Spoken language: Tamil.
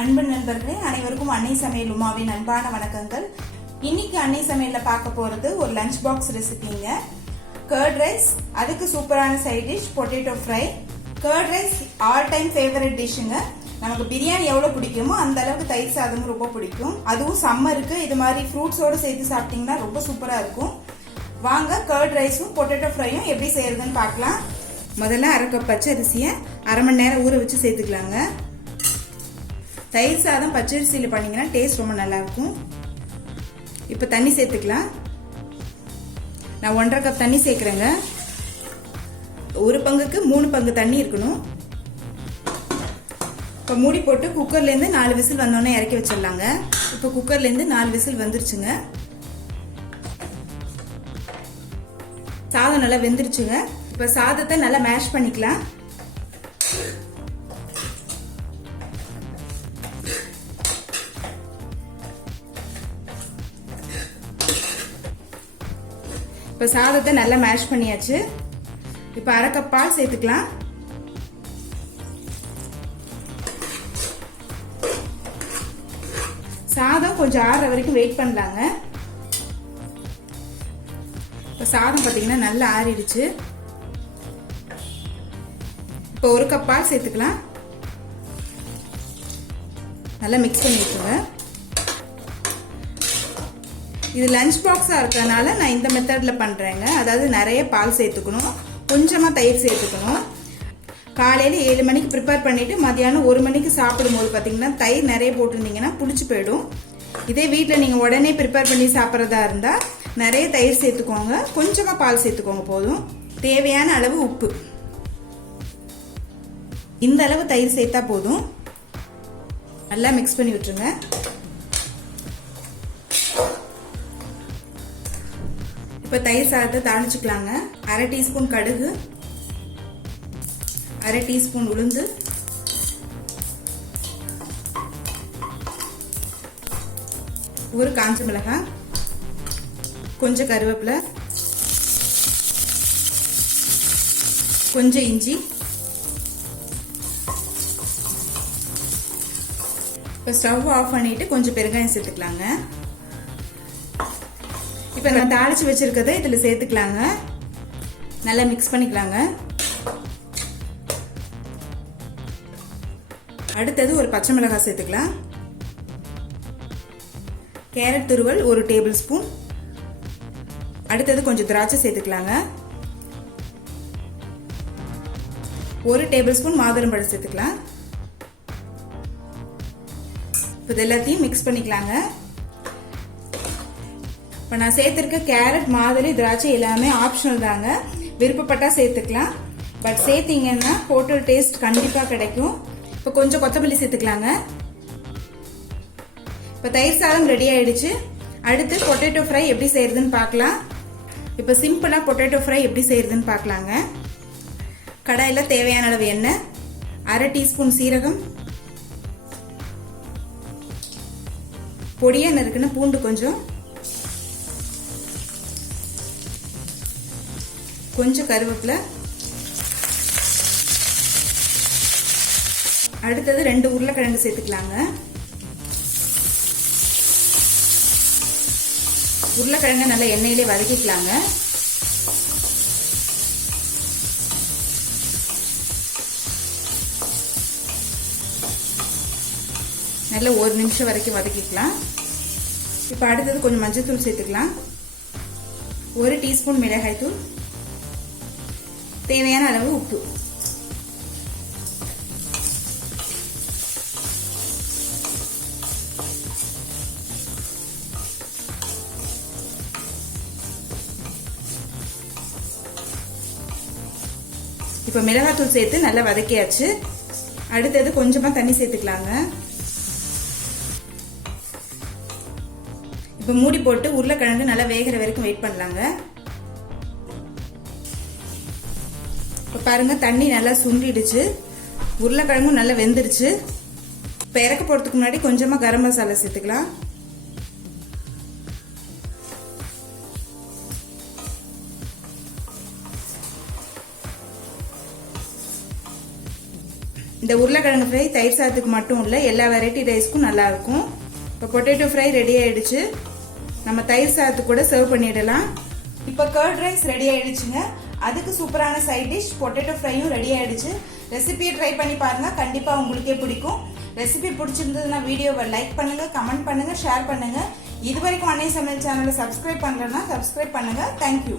அன்பு நண்பர்களே, அனைவருக்கும் அன்னை சமையல் உமாவின் அன்பான வணக்கங்கள். இன்னைக்கு அன்னை சமையல்ல பார்க்க போறது ஒரு லஞ்ச் பாக்ஸ் ரெசிபிங்க. கர்ட் ரைஸ், அதுக்கு சூப்பரான side dish potato fry. Curd rice all time favourite டிஷ்ஷுங்க. நமக்கு பிரியாணி எவ்வளவு பிடிக்குமோ அந்த அளவுக்கு தயிர் சாதமும் ரொம்ப பிடிக்கும். அதுவும் சம்மருக்கு இது மாதிரி ஃப்ரூட்ஸோட சேர்த்து சாப்பிட்டீங்கன்னா ரொம்ப சூப்பரா இருக்கும். வாங்க கர்ட் ரைஸும் பொட்டேட்டோ ஃப்ரையும் எப்படி செய்யறதுன்னு பார்க்கலாம். முதல்ல அரை கப் பச்சை அரிசியை அரை மணி நேரம் ஊற வச்சு சேர்த்துக்கலாங்க. தயிர் சாதம் பச்சரிசியில் பண்ணீங்கன்னா டேஸ்ட் ரொம்ப நல்லா இருக்கும். இப்போ தண்ணி சேர்த்துக்கலாம். நான் 1.5 கப் தண்ணி சேர்க்குறேங்க. ஒரு பங்குக்கு 3 பங்கு தண்ணி இருக்கணும். இப்போ மூடி போட்டு குக்கர்லேருந்து 4 விசில் வந்தோடனே இறக்கி வச்சிடலாங்க. இப்போ குக்கர்லேருந்து 4 விசில் வந்துருச்சுங்க. சாதம் நல்லா வெந்துருச்சுங்க. இப்போ சாதத்தை நல்லா மேஷ் பண்ணிக்கலாம். இப்போ சாதத்தை நல்லா மேஷ் பண்ணியாச்சு. இப்போ அரை கப் பால் சேர்த்துக்கலாம். சாதம் கொஞ்சம் ஆறுற வரைக்கும் வெயிட் பண்ணலாங்க. இப்போ சாதம் பார்த்தீங்கன்னா நல்லா ஆறிடுச்சு. இப்போ ஒரு கப் பால் சேர்த்துக்கலாம். நல்லா மிக்ஸ் பண்ணி வச்சுங்க. இது லஞ்ச் பாக்ஸாக இருக்கறனால நான் இந்த மெத்தடில் பண்ணுறேங்க. அதாவது நிறைய பால் சேர்த்துக்கணும், கொஞ்சமாக தயிர் சேர்த்துக்கணும். காலையில் 7 மணிக்கு ப்ரிப்பேர் பண்ணிவிட்டு மதியானம் 1 மணிக்கு சாப்பிடும்போது பார்த்தீங்கன்னா தயிர் நிறைய போட்டிருந்தீங்கன்னா புளிச்சு போயிடும். இதே வீட்டில் நீங்கள் உடனே ப்ரிப்பேர் பண்ணி சாப்பிட்றதா இருந்தால் நிறைய தயிர் சேர்த்துக்கோங்க, கொஞ்சமாக பால் சேர்த்துக்கோங்க போதும். தேவையான அளவு உப்பு, இந்த அளவு தயிர் சேர்த்தா போதும். நல்லா மிக்ஸ் பண்ணி விட்டுருங்க. இப்போ தயிர் சாதத்தை தாளிச்சுக்கலாங்க. அரை டீஸ்பூன் கடுகு, அரை டீஸ்பூன் உளுந்து, ஒரு காஞ்ச மிளகாய், கொஞ்சம் கருவேப்பிலை, கொஞ்சம் இஞ்சி. இப்போ ஸ்டவ் ஆஃப் பண்ணிட்டு கொஞ்சம் பெருங்காயம் சேர்த்துக்கலாங்க. இப்போ நான் தாளிச்சு வச்சிருக்கதை இதில் சேர்த்துக்கலாங்க. நல்லா மிக்ஸ் பண்ணிக்கலாங்க. அடுத்தது ஒரு பச்சை மிளகாய் சேர்த்துக்கலாம். கேரட் துருவல் 1 டேபிள் ஸ்பூன். அடுத்தது கொஞ்சம் திராட்சை சேர்த்துக்கலாங்க. 1 டேபிள் ஸ்பூன் மாதுளம்பழம் சேர்த்துக்கலாம். இது எல்லாத்தையும் மிக்ஸ் பண்ணிக்கலாங்க. இப்போ நான் சேர்த்துருக்க கேரட், மாதுளை, திராட்சை எல்லாமே ஆப்ஷனல் தாங்க. விருப்பப்பட்டா சேர்த்துக்கலாம். பட் சேர்த்தீங்கன்னா ஹோட்டல் டேஸ்ட் கண்டிப்பாக கிடைக்கும். இப்போ கொஞ்சம் கொத்தமல்லி சேர்த்துக்கலாங்க. இப்போ தயிர் சாதம் ரெடி ஆயிடுச்சு. அடுத்து பொட்டேட்டோ ஃப்ரை எப்படி செய்யறதுன்னு பார்க்கலாம். இப்போ சிம்பிளாக பொட்டேட்டோ ஃப்ரை எப்படி செய்யறதுன்னு பார்க்கலாங்க. கடாயில் தேவையான அளவு எண்ணெய், அரை டீஸ்பூன் சீரகம், பொடியாக நறுக்குன பூண்டு கொஞ்சம், கொஞ்சம் கருவேப்பிலை, அடுத்தது 2 உருளைக்கிழங்கு சேர்த்துக்கலாங்க. உருளைக்கிழங்கு நல்லா எண்ணெயிலே வதக்கிக்கலாங்க. நல்லா 1 நிமிஷம் வரைக்கும் வதக்கிக்கலாம். இப்போ அடுத்தது கொஞ்சம் மஞ்சள் தூள் சேர்த்துக்கலாம். 1 டீஸ்பூன் மிளகாய் தூள், தேவையான அளவு உப்பு. இப்போ மிளகாத்தூள் சேர்த்து நல்லா வதக்கியாச்சு. அடுத்தது கொஞ்சமா தண்ணி சேர்த்துக்கலாங்க. இப்போ மூடி போட்டு உருளைக்கிழங்கு நல்லா வேகிற வரைக்கும் வெயிட் பண்ணலாங்க. இப்போ பாருங்க தண்ணி நல்லா சுண்டிடுச்சு, உருளைக்கிழங்கும் நல்லா வெந்துருச்சு. இப்போ இறக்க போறதுக்கு முன்னாடி கொஞ்சமா கரம் மசாலா சேர்த்துக்கலாம். இந்த உருளைக்கிழங்கு ஃப்ரை தயிர் சாதத்துக்கு மட்டும் இல்லை, எல்லா வெரைட்டி ரைஸ்க்கும் நல்லா இருக்கும். இப்போ பொட்டேட்டோ ஃப்ரை ரெடி ஆயிடுச்சு. நம்ம தயிர் சாதத்துக்கு கூட சர்வ் பண்ணிடலாம். இப்போ கர்ட் ரைஸ் ரெடி ஆயிடுச்சுங்க. அதுக்கு சூப்பரான சைட் டிஷ் பொட்டேட்டோ ஃப்ரையும் ரெடி ஆயிடுச்சு. ரெசிபியை ட்ரை பண்ணி பாருங்க, கண்டிப்பா உங்களுக்கே பிடிக்கும். ரெசிபி பிடிச்சிருந்ததுன்னா வீடியோவை லைக் பண்ணுங்க, கமெண்ட் பண்ணுங்க, ஷேர் பண்ணுங்க. இது வரைக்கும் அன்னை சமையல் சேனலை சப்ஸ்கிரைப் பண்ணலன்னா சப்ஸ்கிரைப் பண்ணுங்க. தேங்க்யூ.